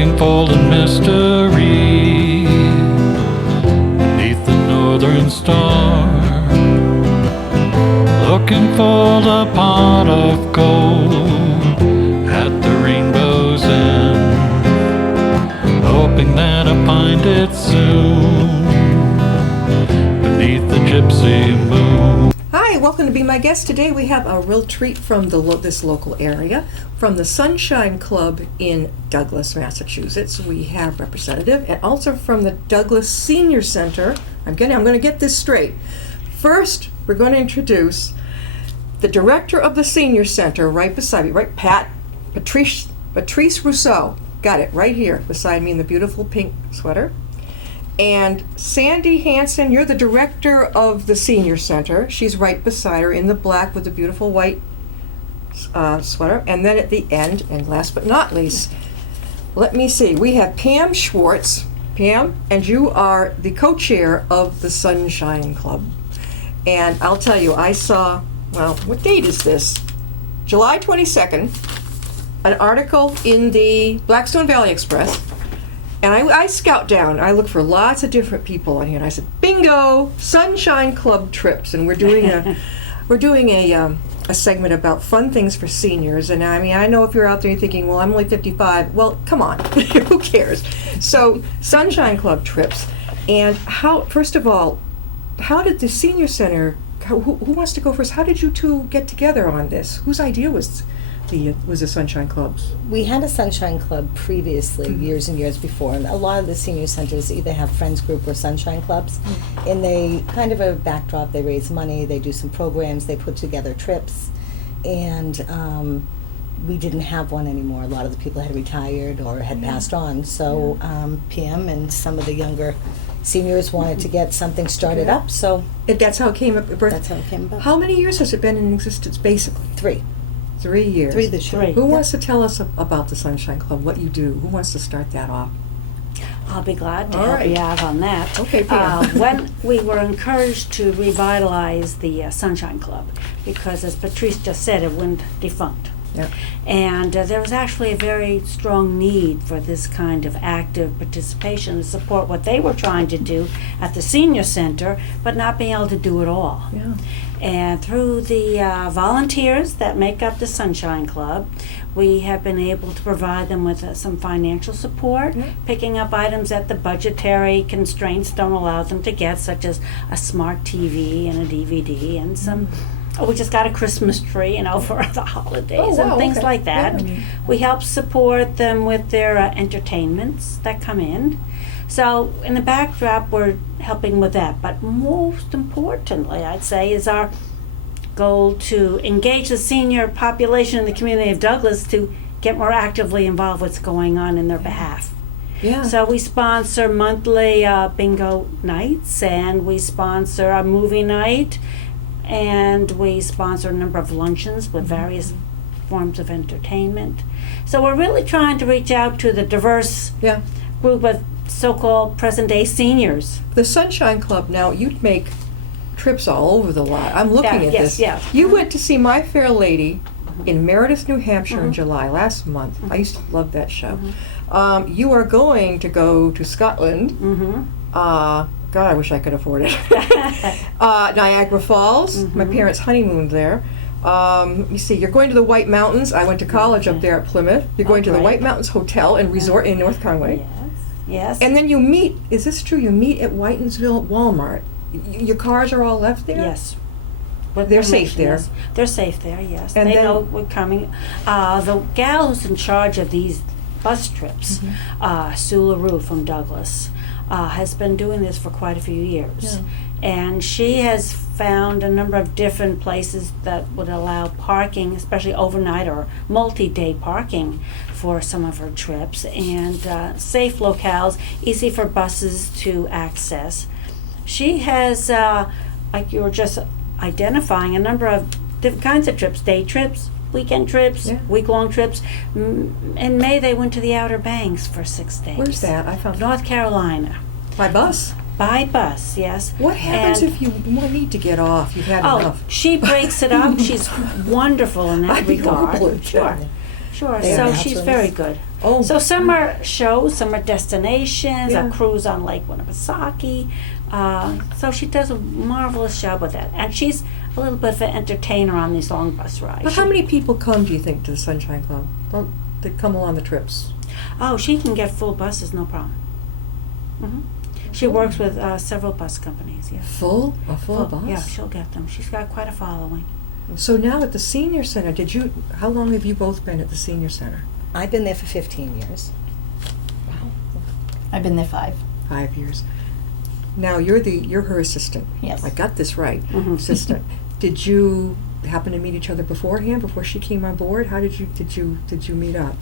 looking for the mystery beneath the northern star, looking for the pot of gold at the rainbow's end, hoping that I find it soon beneath the gypsy moon. Hi, welcome to Be My Guest. Today we have a real treat from this local area, from the Sunshine Club in Douglas, Massachusetts. We have representative, and also from the Douglas Senior Center. I'm going to get this straight. First, we're going to introduce the director of the Senior Center, right beside me, right, Patrice Rousseau. Got it, right here beside me in the beautiful pink sweater. And Sandy Hanson, you're the director of the Senior Center. She's right beside her in the black with the beautiful white sweater. And then at the end, and last but not least, let me see, we have Pam Schwartz. Pam, and you are the co-chair of the Sunshine Club. And I'll tell you, I saw, well, what date is this? July 22nd, an article in the Blackstone Valley Express. And I scout down. I look for lots of different people on here, and I said, "Bingo! Sunshine Club trips." And we're doing a segment about fun things for seniors. And I mean, I know if you're out there you're thinking, "Well, I'm only 55." Well, come on, who cares? So, Sunshine Club trips. And first of all, how did the Senior Center? Who wants to go first? How did you two get together on this? Whose idea was the Sunshine Clubs? We had a Sunshine Club previously, years and years before, and a lot of the senior centers either have Friends Group or Sunshine Clubs, and they kind of a backdrop, they raise money, they do some programs, they put together trips, and we didn't have one anymore. A lot of the people had retired or had passed on, so PM and some of the younger seniors wanted to get something started up, so That's how it came up. that's how it came about. How many years has it been in existence, basically? 3. 3 years. 3 this year. Who wants to tell us about the Sunshine Club, what you do? Who wants to start that off? I'll be glad to All help right. you out on that. Okay, Pam. When we were encouraged to revitalize the Sunshine Club, because as Patrice just said, it went defunct. Yeah. And there was actually a very strong need for this kind of active participation to support what they were trying to do at the senior center, but not being able to do it all. Yeah. And through the volunteers that make up the Sunshine Club, we have been able to provide them with some financial support, picking up items that the budgetary constraints don't allow them to get, such as a smart TV and a DVD and some. We just got a Christmas tree, for the holidays and things like that. Yeah. We help support them with their entertainments that come in. So in the backdrop, we're helping with that. But most importantly, I'd say, is our goal to engage the senior population in the community of Douglas to get more actively involved with what's going on in their behalf. Yeah. So we sponsor monthly bingo nights, and we sponsor a movie night, and we sponsor a number of luncheons with various forms of entertainment. So we're really trying to reach out to the diverse group of so-called present-day seniors. The Sunshine Club, now, you'd make trips all over the lot. I'm looking at this. Yes. You went to see My Fair Lady in Meredith, New Hampshire in July, last month. I used to love that show. You are going to go to Scotland. God, I wish I could afford it. Niagara Falls. My parents honeymooned there. Let me see. You're going to the White Mountains. I went to college up there at Plymouth. You're going to the White Mountains Hotel and Resort in North Conway. Yes. And then you meet, is this true? You meet at Whitensville Walmart. Your cars are all left there? Yes. They're safe there. Yes. They're safe there, yes. And they then- know we're coming. The gal who's in charge of these bus trips, Sue LaRue from Douglas, has been doing this for quite a few years. And she has found a number of different places that would allow parking, especially overnight or multi-day parking for some of her trips, and safe locales, easy for buses to access. She has, like you were just identifying, a number of different kinds of trips, day trips, weekend trips, week-long trips. In May, they went to the Outer Banks for 6 days. Where's that? I found North Carolina. By bus? By bus, yes. What happens And- if you need to get off? You've had enough. She breaks it up. She's wonderful in that I'd be regard. horrible at Sure. that. Sure. They So are she's naturalists. very good. Oh, So summer shows, summer destinations, Yeah. a cruise on Lake Winnipesaukee. So she does a marvelous job with that, and she's a little bit of an entertainer on these long bus rides. but how many people come, do you think, to the Sunshine Club? Well, that come along the trips? Oh, she can get full buses, no problem. Hmm She works with several bus companies. Yeah. Full? A full bus? Yeah, she'll get them. She's got quite a following. So now at the senior center, how long have you both been at the senior center? I've been there for 15 years. I've been there 5. 5 years. Now you're her assistant. Yes. I got this right. Mhm. Assistant. Did you happen to meet each other beforehand, before she came on board? How did you meet up?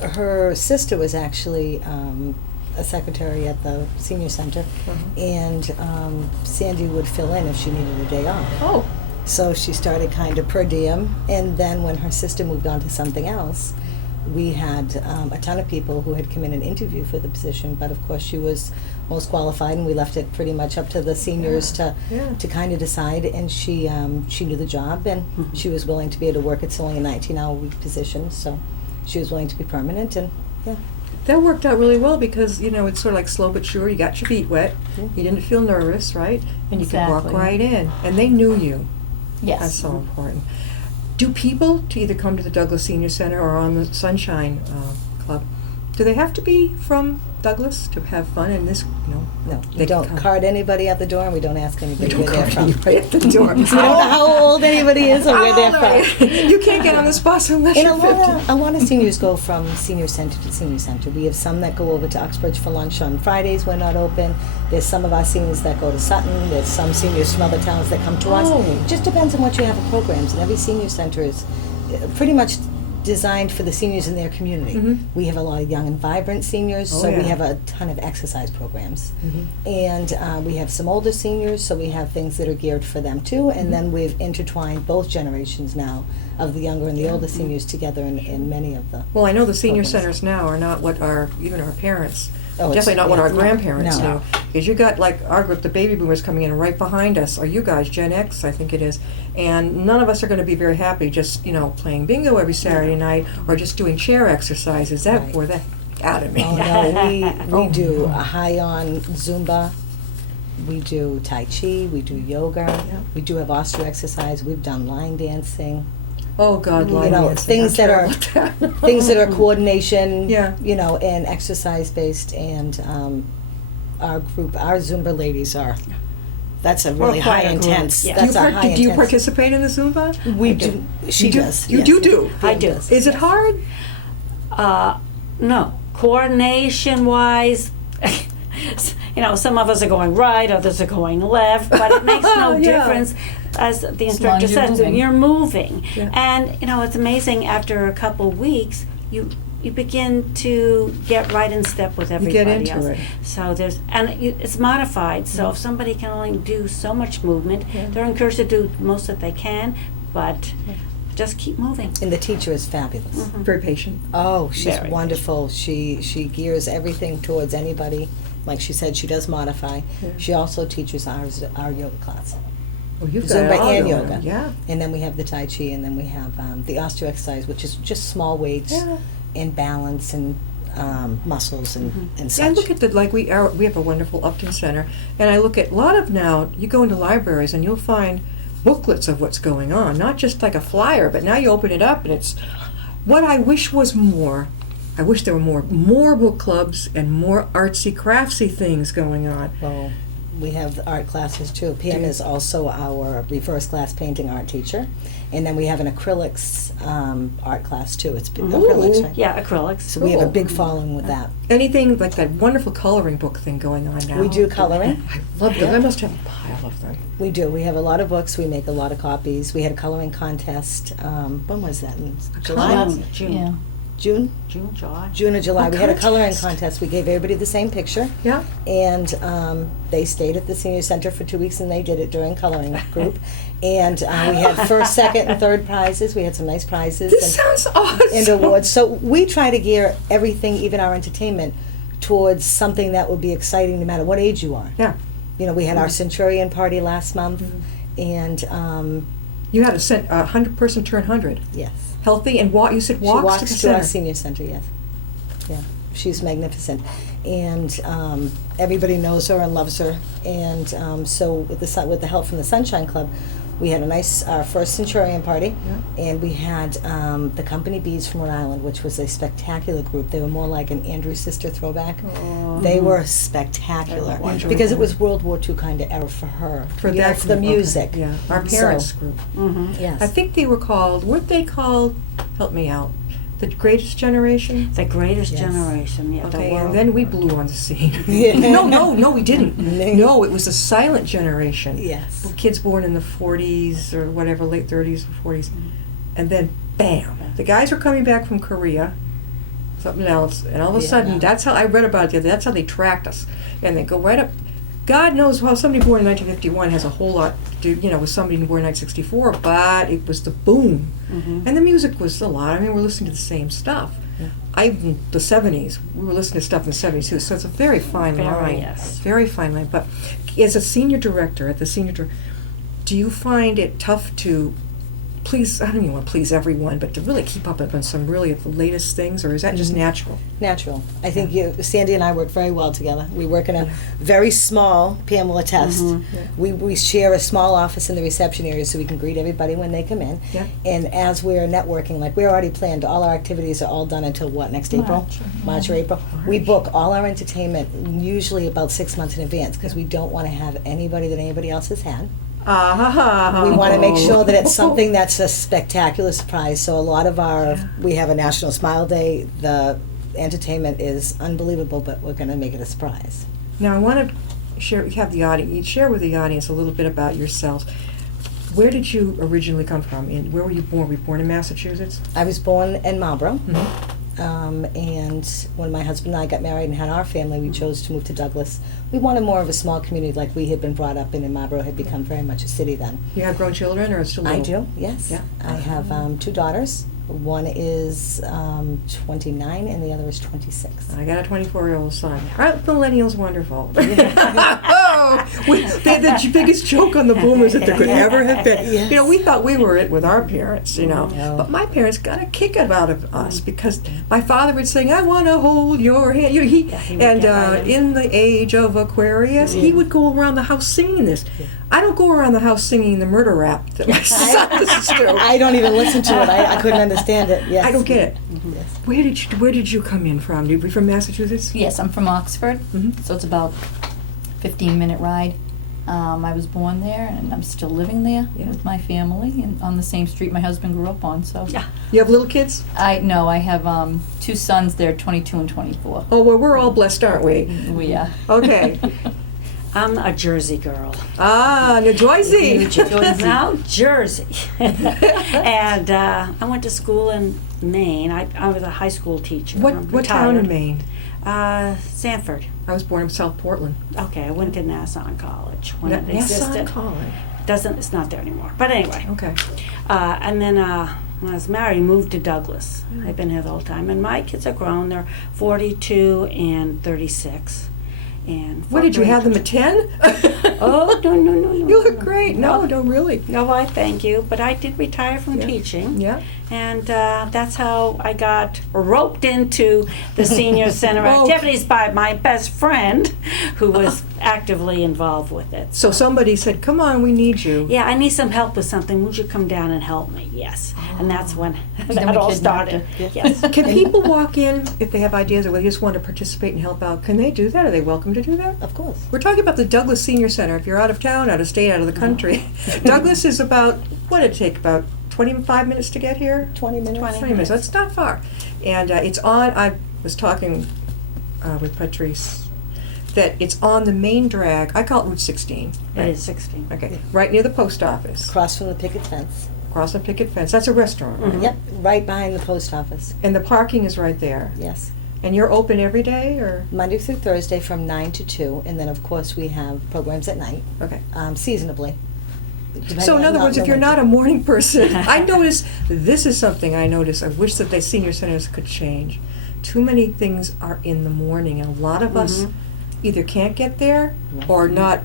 Her sister was actually a secretary at the senior center, and Sandy would fill in if she needed a day off. Oh. So she started kind of per diem, and then when her sister moved on to something else, we had a ton of people who had come in and interviewed for the position, but of course she was most qualified, and we left it pretty much up to the seniors Yeah. to kind of decide, and she knew the job, and Mhm. she was willing to be able to work. It's only a 19-hour-week position, so she was willing to be permanent, and yeah. That worked out really well because, it's sort of like slow but sure. You got your feet wet. Yeah. You didn't feel nervous, right? And you could walk Exactly. right in. And they knew you. Yes. That's so important. Do people, to either come to the Douglas Senior Center or on the Sunshine Club, do they have to be from Douglas to have fun in this, No, They we don't come. card anybody at the door, and we don't ask We anybody don't where they're call from. anybody at the door. We don't know how old anybody is or where they're from. You can't get on this bus unless And you're 50. a lot of seniors go from senior center to senior center. We have some that go over to Uxbridge for lunch on Fridays. We're not open. There's some of our seniors that go to Sutton. There's some seniors from other towns that come to us. Oh. It just depends on what you have for programs. And every senior center is pretty much designed for the seniors in their community. Mhm. We have a lot of young and vibrant seniors, Oh, so yeah. we have a ton of exercise programs. Mhm. And we have some older seniors, so we have things that are geared for them too. And then we've intertwined both generations now of the younger and the older seniors together in many of the. Well, I know the senior programs. centers now are not what even our parents, Oh, it's- definitely not what yeah, our no, grandparents no. knew. Because you got like our group, the baby boomers coming in right behind us, or you guys, Gen X, I think it is. And none of us are going to be very happy just, playing bingo every Saturday night or just doing chair exercises. That Right. wore the out of me. Oh no, we Oh. do a high on Zumba. We do Tai Chi. We do yoga. Yeah. We do have osteo exercise. We've done line dancing. Oh, God, You line know, dancing. things I'm that are- terrible at that. Things that are coordination. Yeah. And exercise based. And our group, our Zumba ladies are. That's a really quite high a group, intense. yeah. That's a high Do you intense. participate in the Zumba? We do. She You do? does. You yes. do? I Yeah, do. does, Is it yes. hard? No. Coordination wise, some of us are going right, others are going left, but it makes no Yeah. difference. As the long instructor as you're says, moving. you're moving. Yeah. And, it's amazing after a couple weeks, you begin to get right in step with You everybody get into else. it. So it's modified. So if somebody can only do so much movement, Yeah. they're encouraged to do most that they can, but just keep moving. And the teacher is fabulous. Mhm. Very patient. Oh, she's Very wonderful. She gears everything towards anybody. Like she said, she does modify. Yeah. She also teaches our yoga class. Oh, you've got Zumba it all and going. yoga. Yeah. And then we have the Tai Chi, and then we have the osteo exercise, which is just small weights Yeah. and balance and muscles and Yeah, such. I look at we have a wonderful Upton Center, and I look at a lot of now. You go into libraries and you'll find booklets of what's going on, not just like a flyer, but now you open it up and it's what I wish was more. I wish there were more book clubs and more artsy craftsy things going on. Well, we have the art classes too. Pam is also our reverse glass painting art teacher. And then we have an acrylics art class too. It's acrylics, right? Yeah, acrylics. So we have a Cool. big following with that. Anything like that wonderful coloring book thing going on now. We do coloring. I love them. Yeah. I must have a pile of them. We do. We have a lot of books. We make a lot of copies. We had a coloring contest. When was that? In July? June. Yeah. June? June, July. June or July. A We had a coloring contest. contest. We gave everybody the same picture. Yeah. And they stayed at the senior center for 2 weeks, and they did it during coloring group. And we had first, second, and third prizes. We had some nice prizes This sounds awesome. and awards. So we try to gear everything, even our entertainment, towards something that would be exciting no matter what age you are. Yeah. We had our Centurion party last month, and You had a 100-person turn 100. Yes. Healthy and walk. You said She walks walks to the to our center. senior center, yes. Yeah, she's magnificent. And everybody knows her and loves her. And so with the help from the Sunshine Club, we had our first Centurion party, and we had the Company Bees from Rhode Island, which was a spectacular group. They were more like an Andrew Sister throwback. They were spectacular They were wonderful. because it was World War II kind of era for her, For you know, that for the group, okay. music. Yeah, our So, parents' group. Yes. I think they were called. Weren't they called? Help me out. The Greatest Generation. The greatest Yes. generation, yeah. the Okay, world. and then we blew on the scene. Yeah. No, we didn't. No. No, it was a silent generation. Yes. Kids born in the 40s or whatever, late 30s or 40s. And then, bam, the guys were coming back from Korea, something else, and all of a sudden, Vietnam. that's how I read about it. That's how they tracked us. And they go right up. God knows how somebody born in 1951 has a whole lot to do, with somebody born in 1964, but it was the boom. Mhm. And the music was a lot. I mean, we're listening to the same stuff. Yeah. The 70s, we were listening to stuff in the 70s too, so it's a very fine Very, line. yes. Very fine line. But as a senior director, do you find it tough to please, I don't even want to please everyone, but to really keep up on some really of the latest things, or is that just natural? Natural. I think Sandy and I work very well together. We work in a very small Pamela test. We share a small office in the reception area so we can greet everybody when they come in. Yeah. And as we're networking, like we're already planned, all our activities are all done until what, next April? March or April. We book all our entertainment usually about 6 months in advance because we don't want to have anybody that anybody else has had. We want to make sure that it's something that's a spectacular surprise. So a lot of we have a National Smile Day. The entertainment is unbelievable, but we're going to make it a surprise. Now I want to share with the audience a little bit about yourselves. Where did you originally come from? And where were you born? Were you born in Massachusetts? I was born in Marlborough, Mm-hmm. and when my husband and I got married and had our family, we chose to move to Douglas. We wanted more of a small community like we had been brought up in, and Marlborough had become very much a city then. You have grown children, or still little? I do, yes. Yeah. I have 2 daughters. One is 29 and the other is 26. I got a 24-year-old son. Aren't millennials wonderful? They're the biggest joke on the boomers that there could ever have been. Yes. We thought we were it with our parents, No. But my parents got a kick out of us because my father would sing, "I want to hold your hand." he would get right in. In the age of Aquarius, he would go around the house singing this. I don't go around the house singing the murder rap that my son listens to. I don't even listen to it. I couldn't understand it. Yes. I don't get it. Yes. Where did you come in from? You from Massachusetts? Yes, I'm from Oxford, Mhm. so it's about 15-minute ride. I was born there, and I'm still living there Yeah. with my family, and on the same street my husband grew up on. So Yeah. You have little kids? I have 2 sons. They're 22 and 24. Oh, well, we're all blessed, aren't we? We Okay. I'm a Jersey girl. New Jersey. Now Jersey. And I went to school in Maine. I was a high school teacher. I'm What town in retired. Maine? Sanford. I was born in South Portland. Okay, I went to Nassau College when it Nassau existed. College. It's not there anymore. But anyway. Okay. And then when I was married, moved to Douglas. I've been here the whole time. And my kids are grown. They're 42 and 36. And What did you have them at 10? Oh, no. You look great. No, really. No, I thank you. But I did retire from Yeah. teaching. Yeah. And that's how I got roped into the senior center Oh. activities by my best friend, who was actively involved with it. So somebody said, "Come on, we need you." Yeah, I need some help with something. Would you come down and help me? Yes. And that's when Then that we all kidnapped started. her. Yes. Can people walk in if they have ideas or they just want to participate and help out? Can they do that? Are they welcome to do that? Of course. We're talking about the Douglas Senior Center. If you're out of town, out of state, out of the country, Douglas is about, what did it take, about 25 minutes to get here? 20 minutes. 20 minutes. That's not far. And it's on, I was talking with Patrice, that it's on the main drag. I call it Route 16. It is 16. Okay, right near the post office. Across from the picket fence. Across the picket fence. That's a restaurant. right? Yep, right behind the post office. And the parking is right there. Yes. And you're open every day, or? Monday through Thursday from 9 to 2, and then of course we have programs at night, Okay. Seasonably. So in other words, if you're not a morning person, I notice, this is something I notice, I wish that the senior centers could change. Too many things are in the morning, and a lot of us either can't get there or not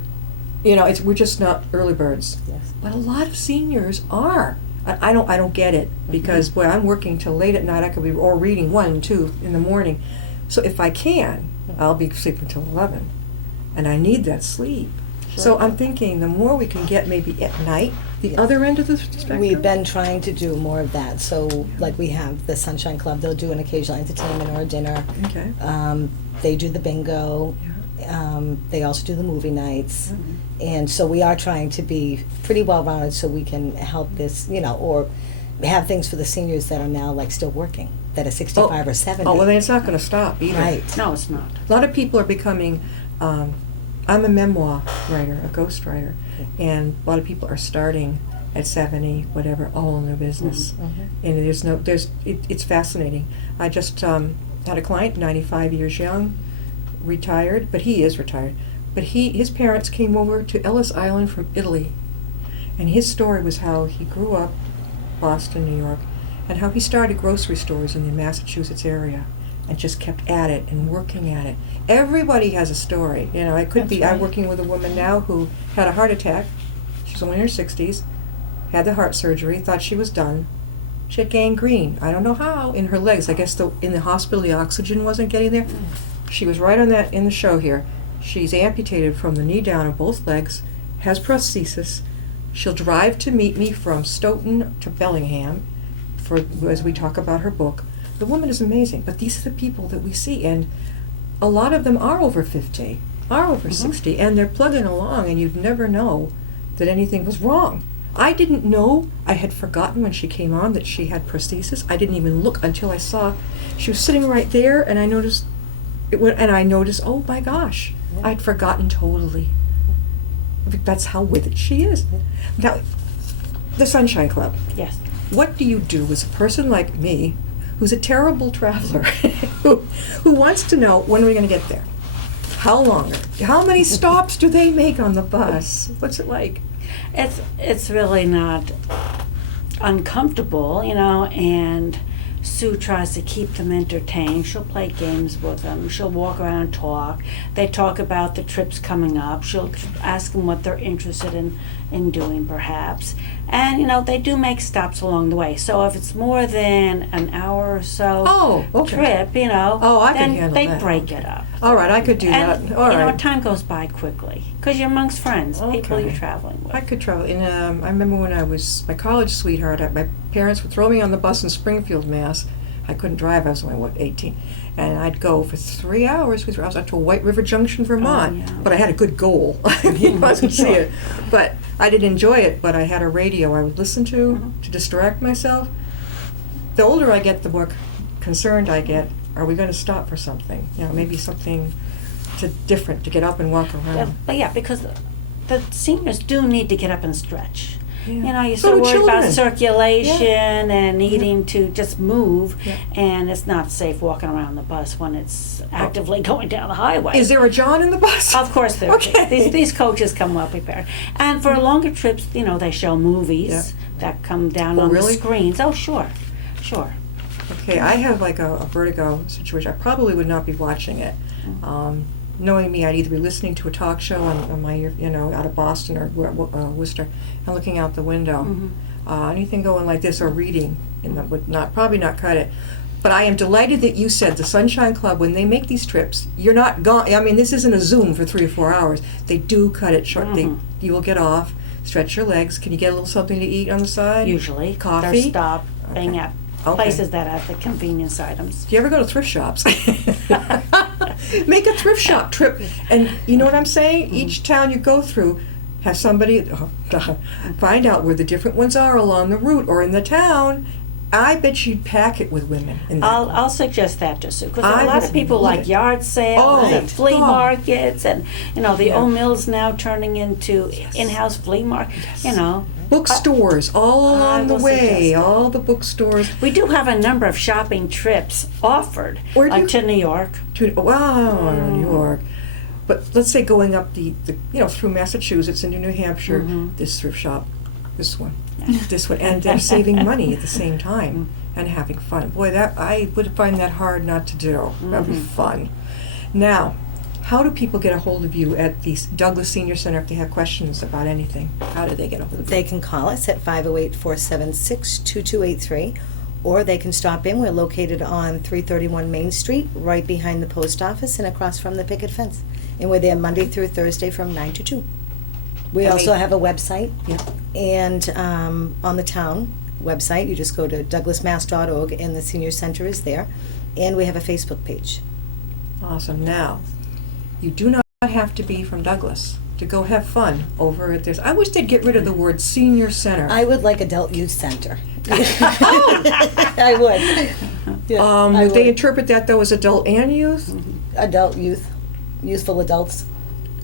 You know, we're just not early birds. Yes. But a lot of seniors are. I don't get it because boy, I'm working till late at night. I could be or reading 1 and 2 in the morning. So if I can, I'll be sleeping till 11, and I need that sleep. So I'm thinking the more we can get maybe at night, the Yes. other end of the spectrum. We've been trying to do more of that. So, like we have the Sunshine Club, they'll do an occasional entertainment or a dinner. Okay. They do the bingo. They also do the movie nights. And so we are trying to be pretty well-rounded so we can help this, you know, or have things for the seniors that are now like still working, that are 65 or 70. Oh well, then it's not going to stop either. Right. No, it's not. A lot of people are becoming. I'm a memoir writer, a ghost writer, and a lot of people are starting at 70, whatever, all in their business. And it's fascinating. I just had a client, 95 years young, retired, but he is retired. But his parents came over to Ellis Island from Italy, and his story was how he grew up, Boston, New York, and how he started grocery stores in the Massachusetts area, and just kept at it and working at it. Everybody has a story, you know. It could be. I'm working with a woman now who had a heart attack. She's only in her 60s, had the heart surgery, thought she was done. She had gangrene. I don't know how in her legs. I guess in the hospital the oxygen wasn't getting there. She was right on that in the show here. She's amputated from the knee down on both legs, has prosthesis. She'll drive to meet me from Stoughton to Bellingham as we talk about her book. The woman is amazing, but these are the people that we see, and a lot of them are over 50, are over 60, and they're plugging along, and you'd never know that anything was wrong. I didn't know. I had forgotten when she came on that she had prosthesis. I didn't even look until I saw she was sitting right there, and I noticed oh my gosh, I'd forgotten totally. That's how with it she is. Now, the Sunshine Club. Yes. What do you do as a person like me, who's a terrible traveler, who wants to know when are we going to get there? How long? How many stops do they make on the bus? What's it like? It's really not uncomfortable, you know, and Sue tries to keep them entertained. She'll play games with them. She'll walk around and talk. They talk about the trips coming up. She'll ask them what they're interested in doing, perhaps. And, you know, they do make stops along the way. So if it's more than an hour or so trip, you know, I can then handle they that. break it up. All right, I could do And, that. All you know, right. time goes by quickly because you're amongst friends, people Okay. you're traveling with. I could travel. And I remember when I was my college sweetheart, my parents would throw me on the bus in Springfield, Mass. I couldn't drive. I was only, 18? And I'd go for 3 hours. I was out to White River Junction, Vermont. yeah. But I had a good goal. I wasn't see it. But I did enjoy it, but I had a radio I would listen to distract myself. The older I get, the more concerned I get. Are we going to stop for something? You know, maybe something different to get up and walk around. But yeah, because the seniors do need to get up and stretch. Yeah. You know, you're So so do worried about children. circulation and needing to just move, Yeah. and it's not safe walking around the bus when it's actively going down the highway. Is there a John in the bus? Of course there is. Okay. These coaches come well prepared. And for longer trips, you know, they show movies Yeah. that come down Oh, on really? the screens. Oh, sure. Okay, I have like a vertigo situation. I probably would not be watching it. Knowing me, I'd either be listening to a talk show on my, you know, out of Boston or Worcester, and looking out the window. Anything going like this or reading, would probably not cut it. But I am delighted that you said the Sunshine Club, when they make these trips, you're not gone. I mean, this isn't a Zoom for 3 or 4 hours. They do cut it short. You will get off, stretch your legs. Can you get a little something to eat on the side? Usually. Coffee? They're stopping at Okay. places that have the convenience items. Do you ever go to thrift shops? Make a thrift shop trip. And you know what I'm saying? Each town you go through, have somebody find out where the different ones are along the route or in the town. I bet you'd pack it with women. In that. I'll suggest that to Sue, because I a lot would of people love like it. yard sales Oh, and flea oh. markets, and you know the Yeah. old mill's now turning into in-house flea market. You know, Bookstores all I along the will suggest way, it. all the bookstores. we do have a number of shopping trips offered, Where do like you- to New York. Wow, New York. But let's say going up the through Massachusetts into New Hampshire, this thrift shop, this one, and they're saving money at the same time and having fun. Boy, that I would find that hard not to do. That'd be fun. Now, How do people get a hold of you at the Douglas Senior Center if they have questions about anything? How do they get a hold of you? They can call us at 508-476-2283, or they can stop in. We're located on 331 Main Street, right behind the post office and across from the picket fence. And we're there Monday through Thursday from 9 to 2. We And also they- have a website, Yeah. and on the town website, you just go to douglasmass.org, and the senior center is there. And we have a Facebook page. Awesome. Now, you do not have to be from Douglas to go have fun over at this. I wish they'd get rid of the word senior center. I would like adult youth center. I would. Yeah, I They would. interpret that though as adult and youth. Adult youth, youthful adults,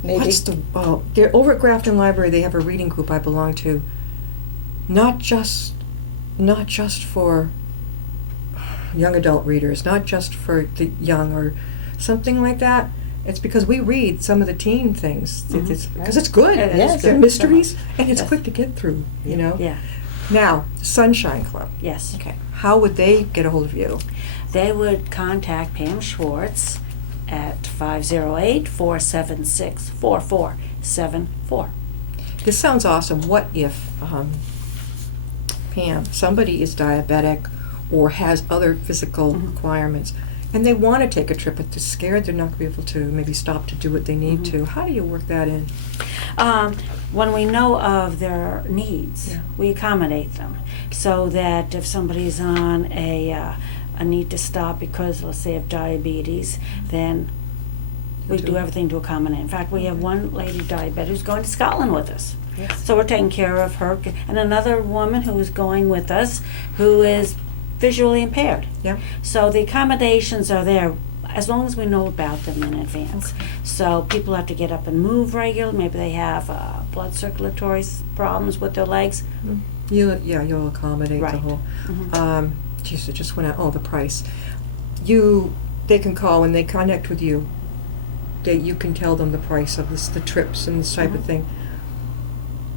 maybe. What's the? Oh, they're over at Grafton Library. They have a reading group I belong to. Not just for young adult readers, not just for the young or something like that. It's because we read some of the teen things. Because it's good. It is Yes. They're good. mysteries, and it's Yes. quick to get through. You know. Yeah, Now, Sunshine Club. yes. Okay. How would they get a hold of you? They would contact Pam Schwartz at 508-476-4474. This sounds awesome. What if, Pam, somebody is diabetic or has other physical requirements, and they want to take a trip, but they're scared they're not going to be able to maybe stop to do what they need to? How do you work that in? When we know of their needs, Yeah. we accommodate them, so that if somebody's on a need to stop because, let's say, of diabetes, then we You'll do do it. everything to accommodate. In fact, we have one lady diabetic who's going to Scotland with us. Yes. So we're taking care of her, and another woman who is going with us who is visually impaired. Yeah. So the accommodations are there as long as we know about them in advance. So people have to get up and move regularly. Maybe they have blood circulatory problems with their legs. You'll accommodate the Right. whole. Mhm. Geez, it just went out. Oh, the price. They can call when they connect with you. You can tell them the price of the trips and this type of Mhm. thing.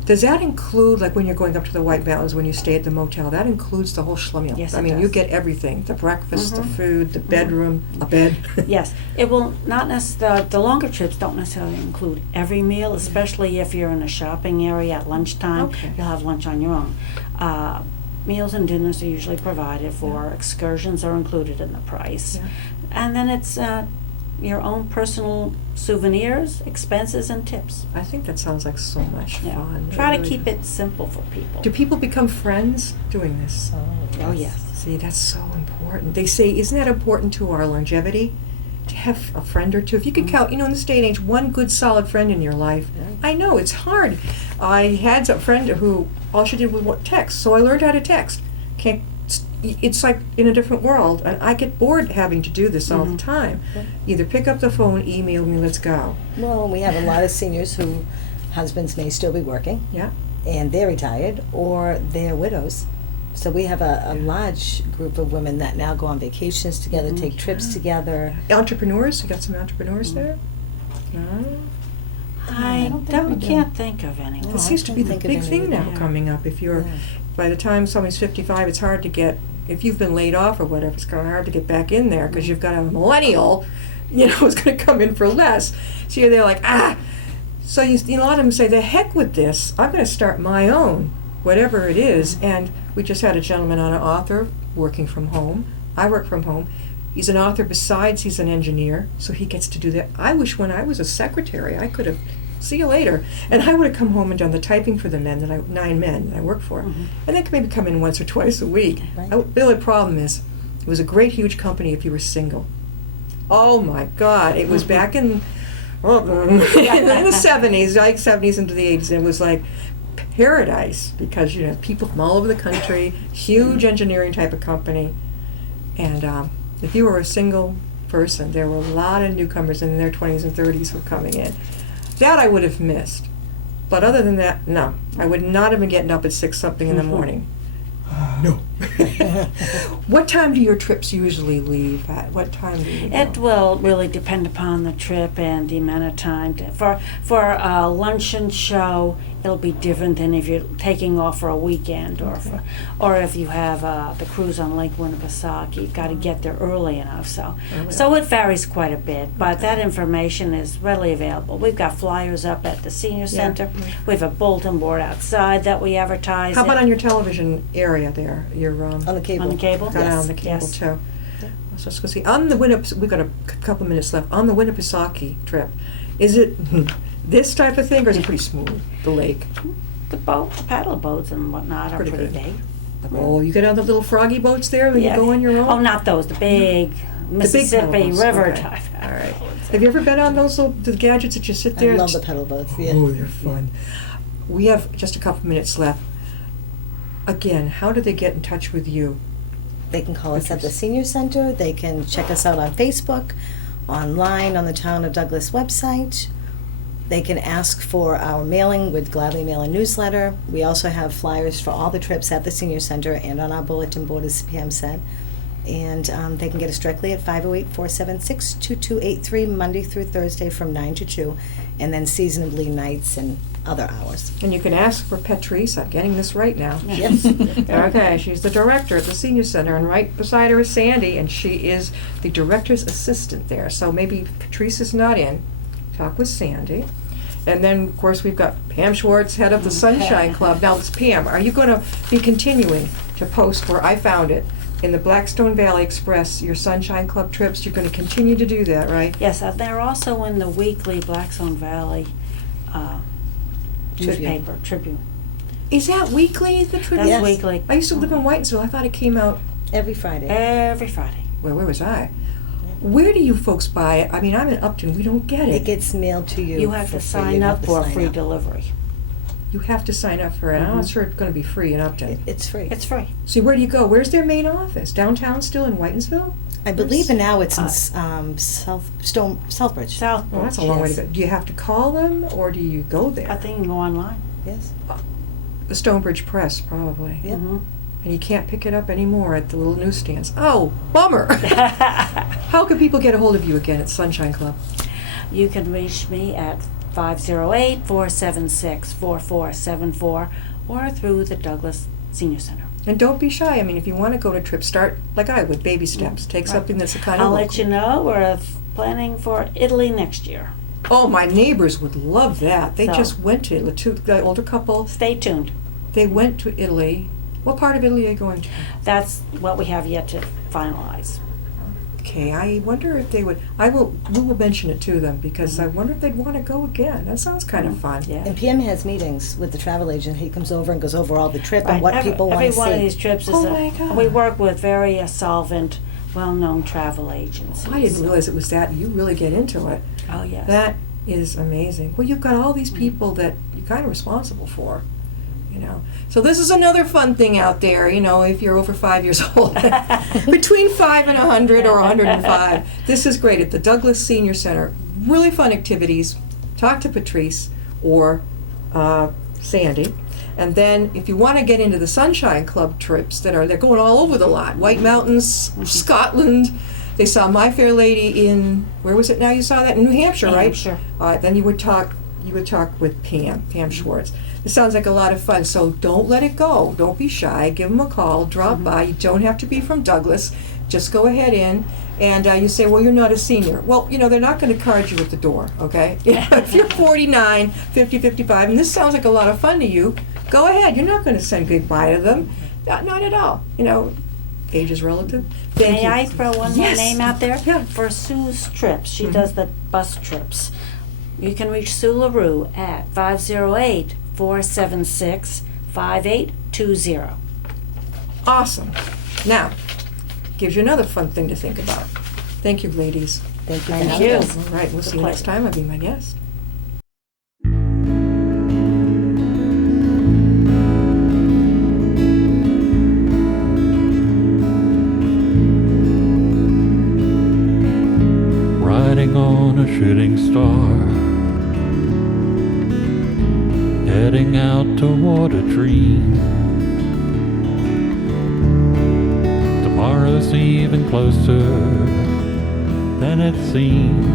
Does that include, like when you're going up to the White Mountains, when you stay at the motel, that includes the whole schlemiel? Yes, I it mean, you does. get everything, the breakfast, the Mhm. food, the bedroom, a bed. Yes, it will not necessarily, the longer trips don't necessarily include every meal, especially if you're in a shopping area at lunchtime. Okay. You'll have lunch on your own. Meals and dinners are usually provided for. Excursions are included in the price. Yeah. And then it's your own personal souvenirs, expenses, and tips. I think that sounds like so much Yeah. fun. Try to really keep does. it simple for people. Do people become friends doing this? Oh, yes. See, that's so important. They say, isn't that important to our longevity? To have a friend or two. If you could count, in this day and age, one good solid friend in your life. Right. I know, it's hard. I had a friend who all she did was text, so I learned how to text. It's like in a different world, and I get bored having to do this all the time. Either pick up the phone, email me, let's go. Well, we have a lot of seniors who husbands may still be working, Yeah? and they're retired, or they're widows. So we have a large group of women that now go on vacations together, take trips together. Entrepreneurs, you got some entrepreneurs there? No? I don't think we do. can't think of anyone. It seems to be the think of big any thing now either. coming up. If you're, Yeah. by the time somebody's 55, it's hard to get, if you've been laid off or whatever, it's kind of hard to get back in there because you've got a millennial, who's going to come in for less. So you're there like, So a lot of them say, the heck with this, I'm going to start my own, whatever it is. And we just had a gentleman on, an author, working from home. I work from home. He's an author besides he's an engineer, so he gets to do that. I wish when I was a secretary, I could have, see you later, and I would have come home and done the typing for the 9 men that I work for, and then maybe come in once or twice a week. Right. The only problem is, it was a great, huge company if you were single. Oh my God, it was back in the 70s, like 70s into the 80s, and it was like paradise because people from all over the country, huge engineering type of company, and if you were a single person, there were a lot of newcomers in their 20s and 30s who were coming in. That I would have missed, but other than that, no, I would not have been getting up at 6 something in the morning. No. What time do your trips usually leave at? What time do you go? It will really depend upon the trip and the amount of time. For a luncheon show, it'll be different than if you're taking off for a weekend, or if you have the cruise on Lake Winnipesaukee. You've got to get there early enough. So it varies quite a bit, but that information is readily available. We've got flyers up at the senior center. We have a bulletin board outside that we advertise. How about in. on your television area there? Your On the cable. On the cable? got it on the cable too. So let's go see. On the we've got a couple minutes left. On the Winnipesaukee trip, is it this type of thing, or is it pretty smooth? The lake. The paddle boats and whatnot are Pretty pretty good. big. Oh, you get on the little froggy boats there when you go on your own. Oh, not those. The big The big Mississippi paddle boats, River okay. type. All right. Have you ever been on those the gadgets that you sit I there? love the pedal boats. Yeah. Oh, they're fun. We have just a couple minutes left. Again, how do they get in touch with you? They can call us at the senior center. They can check us out on Facebook, online on the Town of Douglas website. They can ask for our mailing. We'd gladly mail a newsletter. We also have flyers for all the trips at the senior center and on our bulletin board, as Pam said. And they can get us directly at 508-476-2283, Monday through Thursday from 9 to 2, and then seasonably nights and other hours. And you can ask for Patrice. I'm getting this right now. Yes. Okay, she's the director at the senior center, and right beside her is Sandy, and she is the director's assistant there. So maybe Patrice is not in. Talk with Sandy. And then, of course, we've got Pam Schwartz, head of the Sunshine Club. Now, Pam, are you going to be continuing to post where I found it in the Blackstone Valley Express, your Sunshine Club trips? You're going to continue to do that, right? Yes, they're also in the weekly Blackstone Valley newspaper, Tribune. Is that weekly, the trip? That's Yes. weekly. I used to live in Whitensville. I thought it came out, Every Friday. Every Friday. well, where was I? Where do you folks buy it? I mean, I'm in Upton. We don't get It it. gets mailed to you. You have for to free. sign You have up to for a sign free up. delivery. You have to sign up for it. I'm not sure it's going to be free in Upton. It's free. It's free. See, where do you go? Where's their main office? Downtown still in Whitensville? I believe now it's in Southbridge. South. Well, that's a long way to Yes. go. Do you have to call them, or do you go there? I think you can go online. Yes. The Stonebridge Press, probably. Yeah. Mhm. And you can't pick it up anymore at the little newsstands. Oh, bummer. How can people get a hold of you again at Sunshine Club? You can reach me at 508-476-4474 or through the Douglas Senior Center. And don't be shy. I mean, if you want to go to trips, start like I would, baby steps. Take Right. something that's a kind of I'll local. let you know. We're planning for Italy next year. Oh, my neighbors would love that. They So- just went to Italy. The older couple, Stay tuned. they went to Italy. What part of Italy are you going to? That's what we have yet to finalize. Okay, I wonder if they would. We will mention it to them because I wonder if they'd want to go again. That sounds kind of fun. Yeah. And PM has meetings with the travel agent. He comes over and goes over all the trip Right. and what every, people want to every one of see. these trips is Oh my God. we work with very solvent, well-known travel agencies. I didn't realize it was that. You really get into it. Oh, yes. That is amazing. Well, you've got all these people that you're kind of responsible for, you know. So this is another fun thing out there, you know, if you're over 5 years old. Between 5 and 100 or 105. This is great at the Douglas Senior Center. Really fun activities. Talk to Patrice or Sandy. And then if you want to get into the Sunshine Club trips they're going all over the lot. White Mountains, Scotland. They saw My Fair Lady in, where was it now you saw that? In New Hampshire, New right? Hampshire. Then you would talk with Pam Schwartz. It sounds like a lot of fun, so don't let it go. Don't be shy. Give them a call. Drop by. You don't have to be from Douglas. Just go ahead in. And you say, well, you're not a senior. Well, you know, they're not going to card you at the door, okay? If you're 49, 50, 55, and this sounds like a lot of fun to you, go ahead. You're not going to send goodbye to them. Not at all. You know, age is relative. Thank May you. I throw one more Yes. name out there? Yeah. For Sue's trips, she Mhm. does the bus trips. You can reach Sue LaRue at 508-476-5820. Awesome. Now, gives you another fun thing to think about. Thank you, ladies. Thank you for Thank having you. us. All right, we'll It's a see you next pleasure. time. I'll be my guest. Riding on a shooting star, heading out toward a dream. close, even closer than it seems.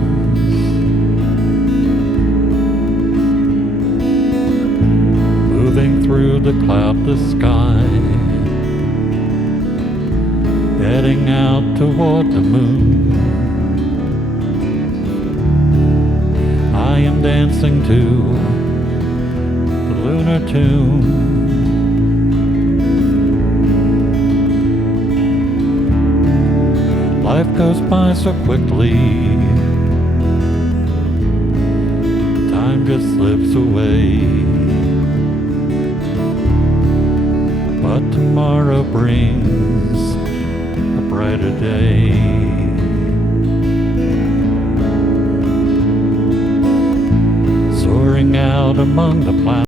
Moving through the cloudless sky, heading out toward the moon. I am dancing to the lunar tune. Life goes by so quickly, time just slips away. But tomorrow brings a brighter day. Soaring out among the planets.